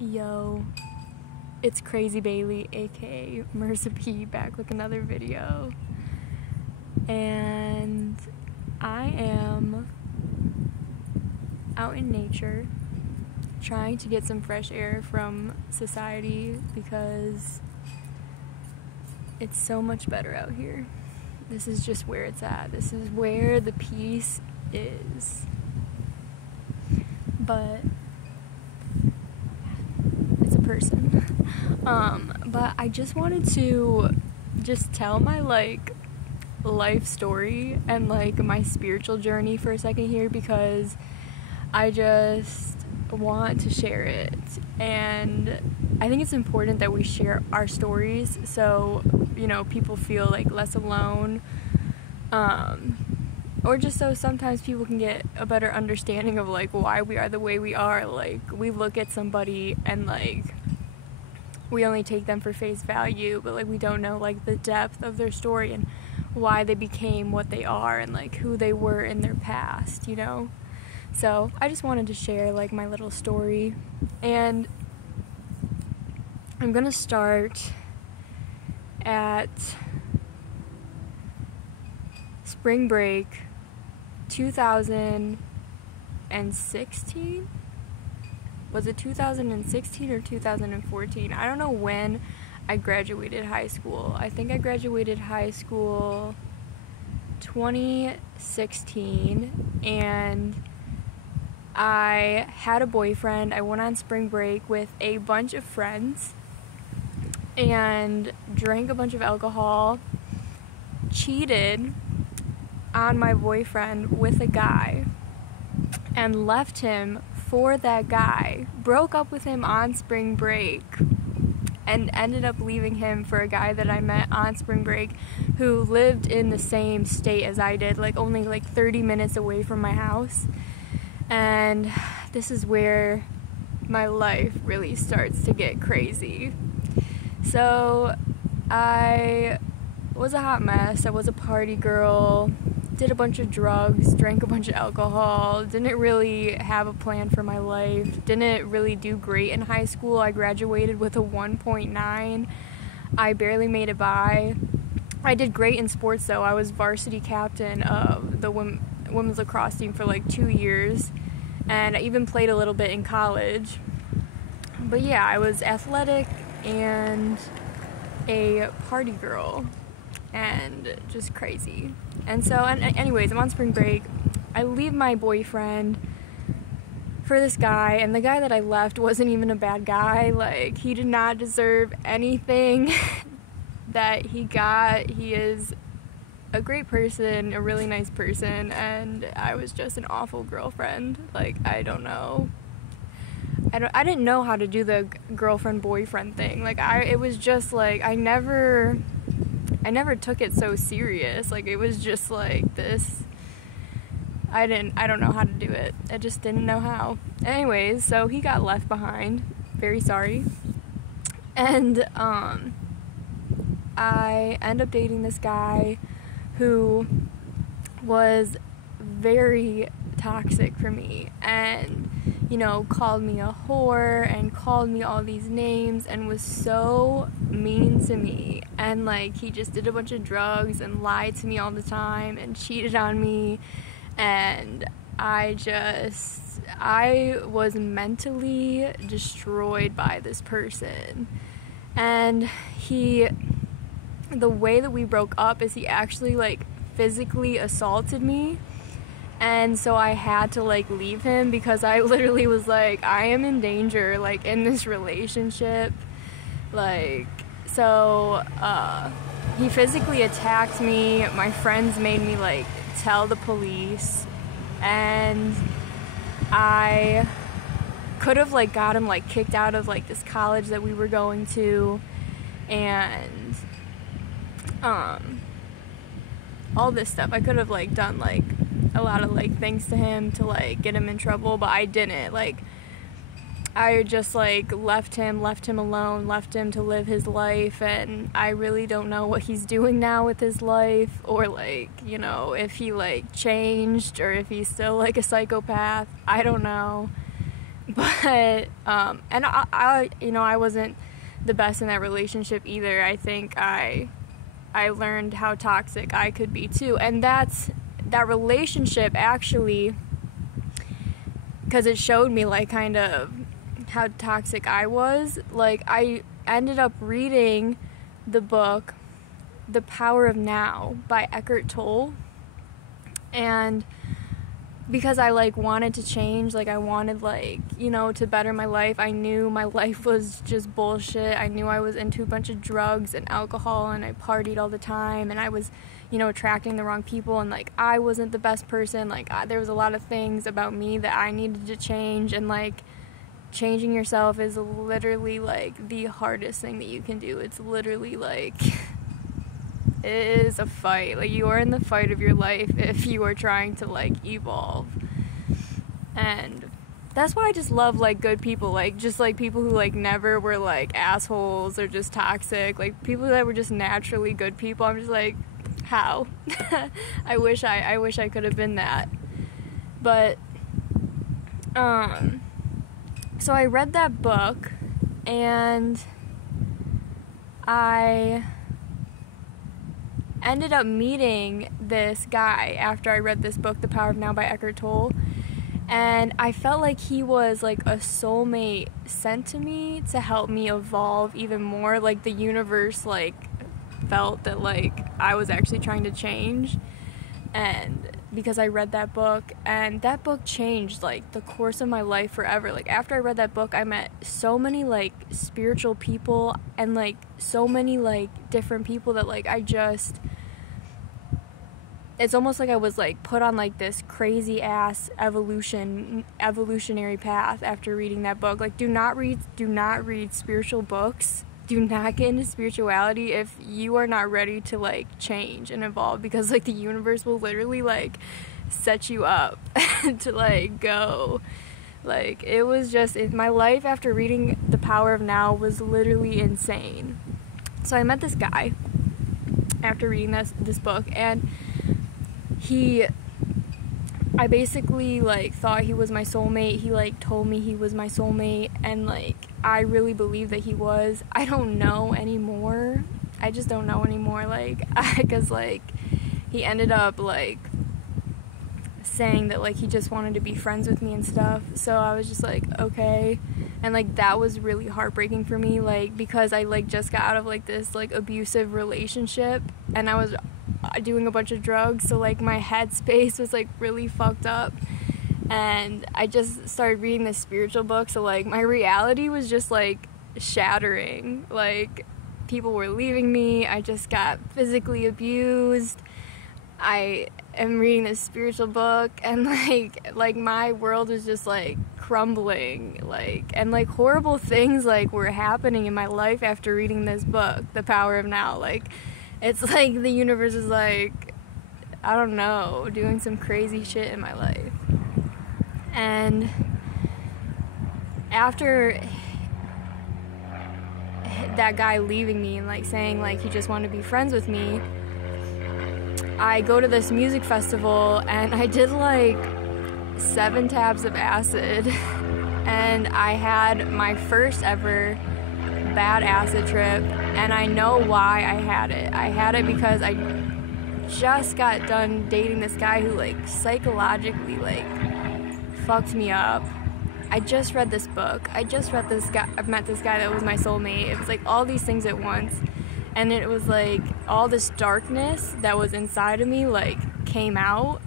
Yo, it's Crazy Bailey, aka Marissa P, back with another video. And I am out in nature trying to get some fresh air from society because it's so much better out here. This is just where it's at. This is where the peace is. But it's a person. But I just wanted to just tell my life story and my spiritual journey for a second here, because I just want to share it, and I think it's important that we share our stories so people feel less alone, or just so sometimes people can get a better understanding of why we are the way we are. We look at somebody and we only take them for face value, but we don't know the depth of their story and why they became what they are and who they were in their past, So I just wanted to share my little story, and I'm gonna start at spring break 2016. Was it 2016 or 2014? I don't know when I graduated high school. I think I graduated high school 2016, and I had a boyfriend. I went on spring break with a bunch of friends and drank a bunch of alcohol, cheated on my boyfriend with a guy, and left him for that guy, broke up with him on spring break, and ended up leaving him for a guy that I met on spring break who lived in the same state as I did, only 30 minutes away from my house. And this is where my life really starts to get crazy. So I was a hot mess. I was a party girl, did a bunch of drugs, drank a bunch of alcohol, didn't really have a plan for my life, didn't really do great in high school. I graduated with a 1.9. I barely made it by. I did great in sports though. I was varsity captain of the women's lacrosse team for 2 years, and I even played a little bit in college. But yeah, I was athletic and a party girl and just crazy. And so, anyways, I'm on spring break. I leave my boyfriend for this guy, and the guy that I left wasn't even a bad guy. He did not deserve anything that he got. He is a great person, a really nice person, and I was just an awful girlfriend. I don't know. I didn't know how to do the girlfriend-boyfriend thing. It was just I never took it so serious. It was just this. I don't know how to do it. I just didn't know how. Anyways, so he got left behind. Very sorry. And I end up dating this guy who was very toxic for me, and called me a whore and called me all these names and was so mean to me, and he just did a bunch of drugs and lied to me all the time and cheated on me, and I was mentally destroyed by this person. And the way that we broke up is he actually physically assaulted me. And so I had to leave him because I literally was I am in danger in this relationship. So he physically attacked me. My friends made me tell the police, and I could have got him kicked out of this college that we were going to, and all this stuff. I could have done a lot of things to him to get him in trouble, but I didn't. I just left him alone, left him to live his life, and I really don't know what he's doing now with his life, or if he changed, or if he's still a psychopath. I don't know. But and I you know, I wasn't the best in that relationship either. I think I learned how toxic I could be too, and that relationship actually, because it showed me like kind of how toxic I was. Like, I ended up reading the book The Power of Now by Eckhart Tolle, and because I like wanted to change, like I wanted, like, you know, to better my life. I knew my life was just bullshit. I knew I was into a bunch of drugs and alcohol, and I partied all the time, and I was, you know, attracting the wrong people, and like I wasn't the best person. Like there was a lot of things about me that I needed to change, and like changing yourself is literally like the hardest thing that you can do. It's literally like it is a fight. Like, you are in the fight of your life if you are trying to like evolve. And that's why I just love like good people, like just like people who like never were like assholes or just toxic, like people that were just naturally good people. I'm just like, how? I wish I could have been that. But so I read that book, and I ended up meeting this guy after I read this book, The Power of Now by Eckhart Tolle, and I felt like he was like a soulmate sent to me to help me evolve even more. Like the universe like felt that like I was actually trying to change, and because I read that book, and that book changed like the course of my life forever. Like after I read that book, I met so many like spiritual people, and like so many like different people that like it's almost like I was like put on like this crazy ass evolutionary path after reading that book. Like do not read spiritual books. Do not get into spirituality if you are not ready to like change and evolve, because like the universe will literally like set you up to like go. Like it was just my life after reading The Power of Now was literally insane. So I met this guy after reading this book, and I basically like thought he was my soulmate. He like told me he was my soulmate, and like I really believe that he was. I don't know anymore. I just don't know anymore. Like, because like he ended up like saying that like he just wanted to be friends with me and stuff. So I was just like, okay. And like that was really heartbreaking for me, like because I like just got out of like this like abusive relationship, and I was doing a bunch of drugs, so like my headspace was like really fucked up, and I just started reading this spiritual book, so like my reality was just like shattering. Like people were leaving me, I just got physically abused, I am reading this spiritual book, and like my world was just like crumbling, like, and like horrible things like were happening in my life after reading this book, The Power of Now. Like it's like the universe is like, I don't know, doing some crazy shit in my life. And after that guy leaving me and like saying like he just wanted to be friends with me, I go to this music festival, and I did like 7 tabs of acid, and I had my first ever bad acid trip, and I know why I had it. I had it because I just got done dating this guy who like psychologically like fucked me up. I just read this book. I met this guy that was my soulmate. It was like all these things at once, and it was like all this darkness that was inside of me like came out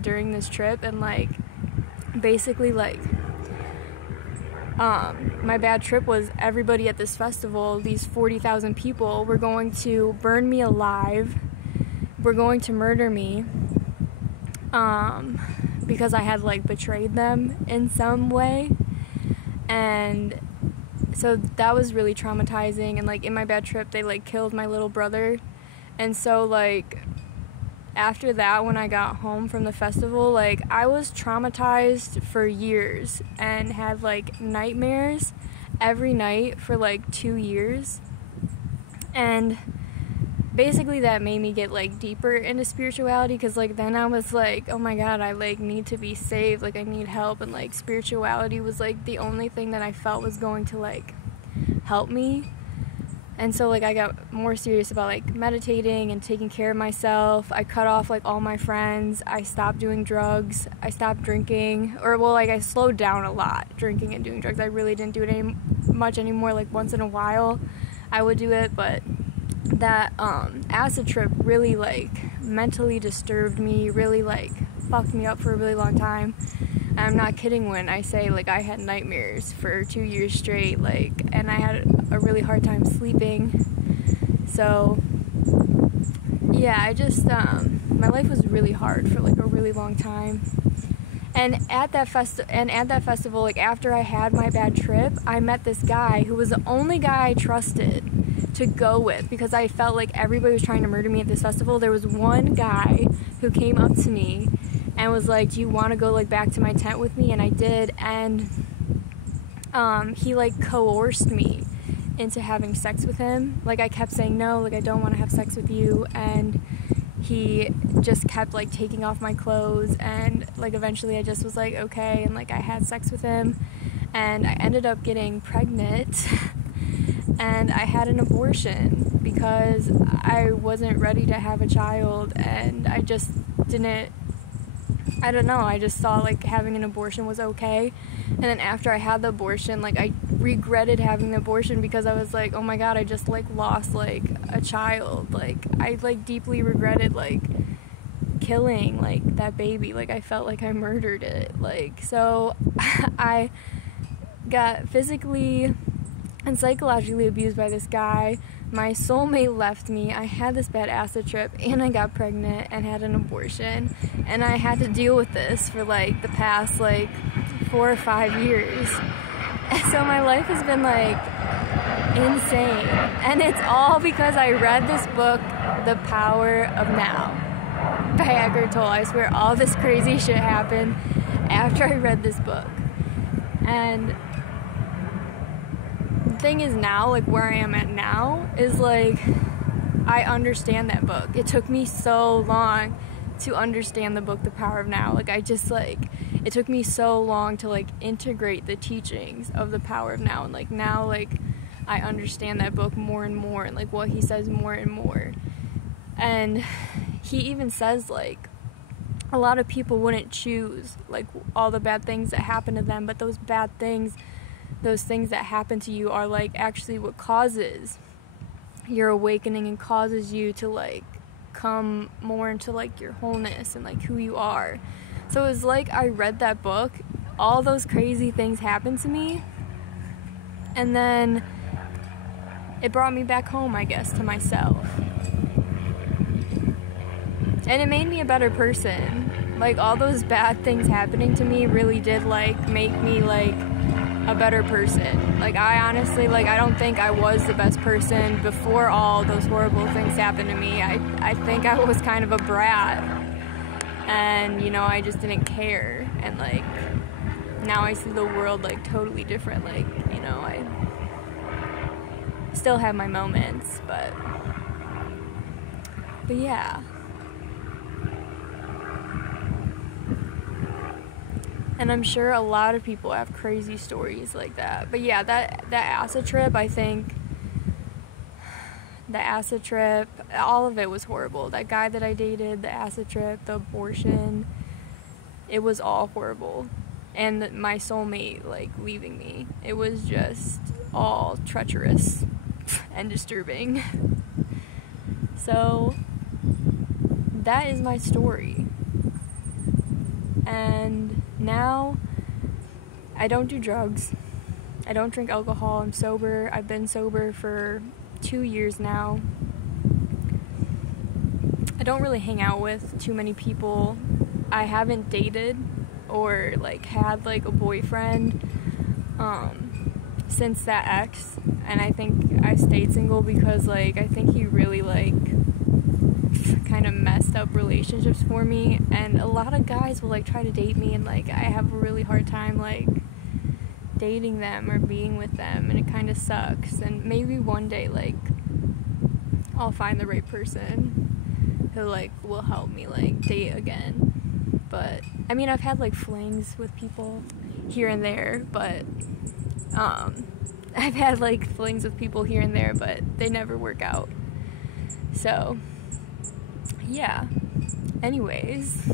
during this trip, and like basically like my bad trip was everybody at this festival, these 40,000 people, were going to burn me alive, were going to murder me, because I had like betrayed them in some way. And so that was really traumatizing, and like in my bad trip they like killed my little brother. And so like after that, when I got home from the festival, like I was traumatized for years and had like nightmares every night for like 2 years. And basically that made me get like deeper into spirituality, because like then I was like, oh my god, I like need to be saved, like I need help, and like spirituality was like the only thing that I felt was going to like help me. And so like I got more serious about like meditating and taking care of myself. I cut off like all my friends. I stopped doing drugs. I stopped drinking, or well, like I slowed down a lot drinking and doing drugs. I really didn't do it much anymore. Like once in a while I would do it, but that acid trip really like mentally disturbed me, really like fucked me up for a really long time. And I'm not kidding when I say like I had nightmares for 2 years straight, like, and I had a really hard time sleeping. So yeah, I just my life was really hard for like a really long time. And at that festival, like after I had my bad trip, I met this guy who was the only guy I trusted to go with, because I felt like everybody was trying to murder me at this festival. There was one guy who came up to me and was like, do you want to go like back to my tent with me? And I did, and he like coerced me into having sex with him. Like I kept saying no, like I don't want to have sex with you, and he just kept like taking off my clothes, and like eventually I just was like okay, and like I had sex with him, and I ended up getting pregnant and I had an abortion because I wasn't ready to have a child, and I just didn't, I don't know, I just thought like having an abortion was okay. And then after I had the abortion, like I regretted having the abortion, because I was like, oh my god, I just like lost like a child. Like I like deeply regretted like killing like that baby. Like I felt like I murdered it. Like, so I got physically and psychologically abused by this guy. My soulmate left me. I had this bad acid trip, and I got pregnant and had an abortion, and I had to deal with this for like the past like 4 or 5 years. And so my life has been like insane, and it's all because I read this book, The Power of Now by Eckhart Tolle. I swear all this crazy shit happened after I read this book. And the thing is now, like where I am at now is like I understand that book. It took me so long to understand the book The Power of Now. Like I just like, it took me so long to like integrate the teachings of The Power of Now, and like now like I understand that book more and more, and like what he says more and more. And he even says like a lot of people wouldn't choose like all the bad things that happen to them, but those bad things, those things that happen to you are like actually what causes your awakening and causes you to like come more into like your wholeness and like who you are. So it was like I read that book, all those crazy things happened to me, and then it brought me back home, I guess, to myself. And it made me a better person. Like all those bad things happening to me really did like make me like a better person. Like I honestly, like I don't think I was the best person before all those horrible things happened to me. I think I was kind of a brat, and you know, I just didn't care, and like now I see the world like totally different. Like, you know, I still have my moments, but yeah. And I'm sure a lot of people have crazy stories like that. But yeah, that acid trip, I think, the acid trip, all of it was horrible. That guy that I dated, the acid trip, the abortion, it was all horrible. And my soulmate, like, leaving me, it was just all treacherous and disturbing. So, that is my story. And now, I don't do drugs. I don't drink alcohol. I'm sober. I've been sober for 2 years now. I don't really hang out with too many people. I haven't dated or like had like a boyfriend since that ex, and I think I stayed single because like I think he really like kind of messed up relationships for me, and a lot of guys will like try to date me, and like I have a really hard time like dating them or being with them, and it kind of sucks. And maybe one day like I'll find the right person who like will help me like date again. But I mean, I've had like flings with people here and there, but I've had like flings with people here and there, but they never work out. So yeah, anyways,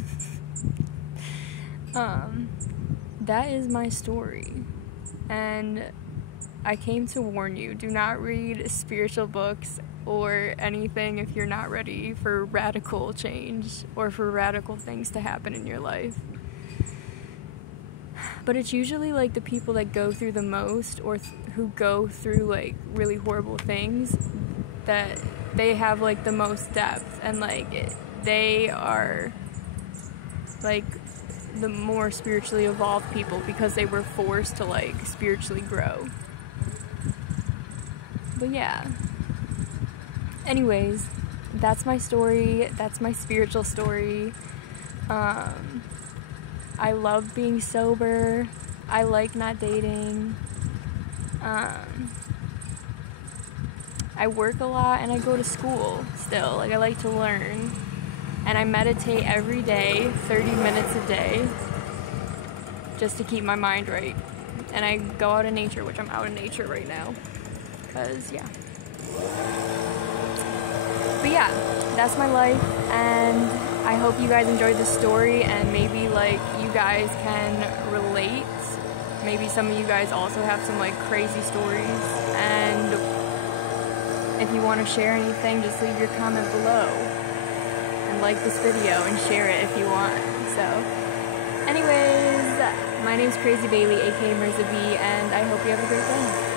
that is my story, and I came to warn you, do not read spiritual books or anything if you're not ready for radical change or for radical things to happen in your life. But it's usually like the people that go through the most or who go through like really horrible things that they have like the most depth, and like they are like the more spiritually evolved people because they were forced to like spiritually grow. But yeah, anyways, that's my story. That's my spiritual story. I love being sober. I like not dating. I work a lot and I go to school still. Like, I like to learn. And I meditate every day, 30 minutes a day, just to keep my mind right. And I go out in nature, which I'm out in nature right now. Because, yeah. But yeah, that's my life, and I hope you guys enjoyed this story, and maybe like you guys can relate. Maybe some of you guys also have some like crazy stories, and if you want to share anything, just leave your comment below and like this video and share it if you want. So anyways, my name's Crazy Bailey, aka Mirza B, and I hope you have a great day.